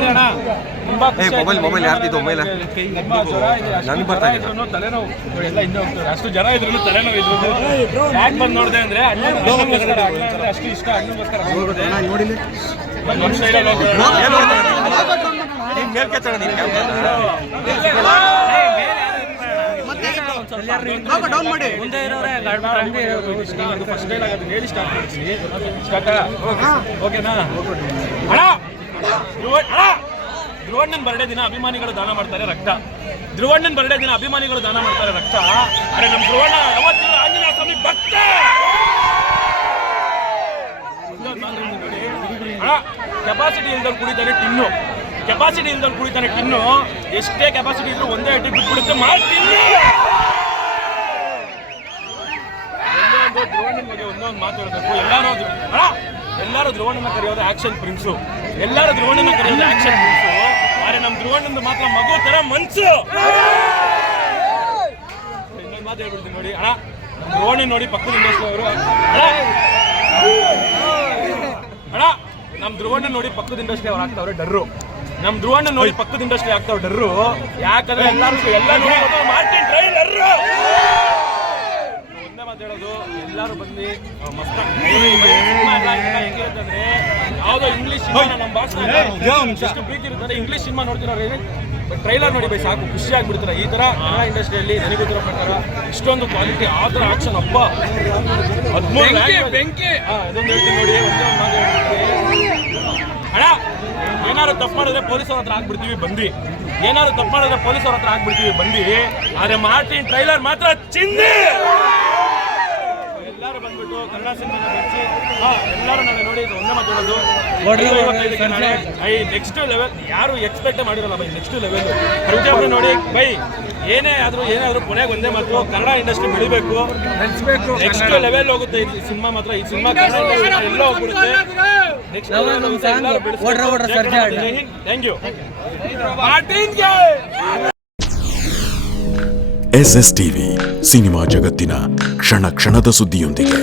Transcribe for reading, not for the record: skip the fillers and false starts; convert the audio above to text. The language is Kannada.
ಮಾಮೂಲಿ ಅಣ್ಣ. ತುಂಬಾ ಮೊಬೈಲ್ ಯಾರ್ದಿದ್ದು ಮೊಬೈಲ್ ನನಗೆ ಬರ್ತಾ ಇದೆ. ತಲೆನೋವು ಎಲ್ಲ ಹಿಂದೆ ಹೋಗ್ತಾರೆ. ಅಷ್ಟು ಜನ ಇದ್ರು ತಲೆನೋವು ಇದ್ರು ಯಾಕೆ ಬಂದು ನೋಡಿದೆ ಅಂದ್ರೆ ಅಣ್ಣಗೋಸ್ಕರ, ಅಣ್ಣ ಅಂದ್ರೆ ಅಷ್ಟು ಇಷ್ಟ, ಅಣ್ಣಗೋಸ್ಕರ ನೋಡಿಲಿ ಡೌನ್ ಮಾಡಿ ಮುಂದೆ ಇರೋರೆ ಫಸ್ಟ್ ಡೈಲಾಗ್ ಅದನ್ನ ಹೇಳಿ ಸ್ಟಾರ್ಟ್ ಮಾಡ್ತೀನಿ. ಓಕೆನಾ ಅಣ್ಣ? ಧ್ರುವಣ್ಣನ ಬರ್ಡೇ ದಿನ ಅಭಿಮಾನಿಗಳು ದಾನ ಮಾಡ್ತಾರೆ ರಕ್ತ. ಧ್ರುವಣ್ಣನ ಬರ್ಡೇ ದಿನ ಅಭಿಮಾನಿಗಳು ದಾನ ಮಾಡ್ತಾರೆ ರಕ್ತ. ಅರೆ ನಮ್ಮ ಧ್ರುವಣ್ಣ ಯಾವತ್ತಿನ ಆಂಜನೇಯ ಸ್ವಾಮಿ ಭಕ್ತ. ಅಣ್ಣ ಕೆಪಾಸಿಟಿ ಇಲ್ದವ್ರು ಕುಡಿತಾನೆ ಟಿನ್ನು, ಕೆಪಾಸಿಟಿ ಇಲ್ದವ್ರು ಕುಡಿತಾನೆ ಟಿನ್ನು. ಎಷ್ಟೇ ಕೆಪಾಸಿಟಿ ಇದ್ರು ಒಂದೇ ಅಡ್ಡಿ ಬಿಟ್ಬಿಡುತ್ತೆ ಮಾಡ್ತೀನಿ. ಧ್ರುವಣ್ಣನ ಬಗ್ಗೆ ಒಂದೊಂದು ಮಾತಾಡಬೇಕು. ಎಲ್ಲರೂ ಧ್ರುವಣ್ಣನ ಕರೆಯೋದು ಆಕ್ಷನ್ ಪ್ರಿನ್ಸು, ಎಲ್ಲರೂ ಧ್ರುವಣ್ಣನ ಕರೆಯೋದು ಆಕ್ಷನ್ ಪ್ರಿನ್ಸು. ಆದ್ರೆ ನಮ್ಮ ಧ್ರುವಣ್ಣಂದು ಮಾತ್ರ ಮಗು ತರ ಮನ್ಸು. ಇನ್ನೊಂದು ಮಾತು ಹೇಳ್ಬಿಡ್ತೀನಿ ನೋಡಿ ಅಣ್ಣ. ಧ್ರುವಣ್ಣನ ನೋಡಿ ಪಕ್ಕದ ಇಂಡಸ್ಟ್ರಿ ಅವರು ಅಣ್ಣ, ನಮ್ಮ ಧ್ರುವಣ್ಣನ ನೋಡಿ ಪಕ್ಕದ ಇಂಡಸ್ಟ್ರಿ ಅವ್ರು ಆಗ್ತಾವ್ರೆ ಡರ್ರು. ನಮ್ಮ ಧ್ರುವಣ್ಣನ ನೋಡಿ ಪಕ್ಕದ ಇಂಡಸ್ಟ್ರಿ ಆಗ್ತಾವ್ರೆ ಡರ್ರು. ಯಾಕಂದ್ರೆ ಎಲ್ಲ ನೋಡಿ ಮಾರ್ಟಿನ್ ಟ್ರೈಲರ್ರು ಒಂದೇ ಮಾತಾಡೋದು. ಎಲ್ಲರೂ ಬಂದು ಮಸ್ತ್ ಹೆಂಗಿರುತ್ತಂದ್ರೆ ಯಾವುದೋ ಇಂಗ್ಲೀಷ್ ಸಿನಿಮಾ ನಮ್ಮ ಭಾಷೆ ಎಷ್ಟು ಪ್ರೀತಿ ಇರ್ತಾರೆ. ಇಂಗ್ಲೀಷ್ ಸಿನಿಮಾ ನೋಡ್ತಿರೋರು ಟ್ರೈಲರ್ ನೋಡಿ ಬೈ ಸಾಕು ಖುಷಿ ಆಗ್ಬಿಡ್ತಾರೆ. ಈ ಥರ ಕನ್ನಡ ಇಂಡಸ್ಟ್ರಿಯಲ್ಲಿ ನನಗೆ ಗೊತ್ತಿರೋ ಪ್ರಕಾರ ಇಷ್ಟೊಂದು ಕ್ವಾಲಿಟಿ ಆ ಥರ ಆಕ್ಷನ್ ಹಬ್ಬ 13 ಬೆಂಕಿ. ಇದೊಂದು ಹೇಳ್ತೀನಿ ನೋಡಿ, ಒಂದೇ ಒಂದು ಮಾತು ಅಣ್ಣ. ಏನಾದ್ರು ತಪ್ಪು ಮಾಡಿದ್ರೆ ಪೊಲೀಸರ ಹತ್ರ ಆಗ್ಬಿಡ್ತೀವಿ ಬಂದು, ಏನಾದ್ರು ತಪ್ಪು ಮಾಡಿದ್ರೆ ಪೊಲೀಸರ ಹತ್ರ ಆಗ್ಬಿಡ್ತೀವಿ ಬಂದು. ಆದರೆ ಮಾರ್ಟಿನ್ ಟ್ರೈಲರ್ ಮಾತ್ರ ಚಿಂದಿ. ಎಲ್ಲರೂ ಬಂದ್ಬಿಟ್ಟು ಕನ್ನಡ ಸಿನಿಮಾನ ಬೆಳೆಸಿ ಎಲ್ಲರೂ ನಾನು ನೋಡಿ ಒಂದೇ ಮಾತಾಡೋದು. ನೆಕ್ಸ್ಟ್ ಲೆವೆಲ್ ಯಾರು ಎಕ್ಸ್ಪೆಕ್ಟ್ ಮಾಡಿರಲ್ಲ ಬೈ. ನೆಕ್ಸ್ಟ್ ಲೆವೆಲ್ ಪ್ರತಿಯೊಬ್ಬರು ನೋಡಿ ಬೈ. ಏನಾದರೂ ಕೊನೆಗೆ ಒಂದೇ ಮಾತು, ಕನ್ನಡ ಇಂಡಸ್ಟ್ರಿ ಬೆಳಿಬೇಕು, ನೆಕ್ಸ್ಟ್ ಲೆವೆಲ್ ಹೋಗುತ್ತೆ ಈ ಸಿನಿಮಾ ಮಾತ್ರ. ಈ ಸಿನಿಮಾ ಕನ್ನಡ ಇಂಡಸ್ಟ್ರಿ ಎಲ್ಲ ಹೋಗ್ಬಿಡುತ್ತೆ. Next thank you. SS TV cinema ಜಗತ್ತಿನ ಕ್ಷಣ ಕ್ಷಣದ ಸುದ್ದಿಯೊಂದಿಗೆ.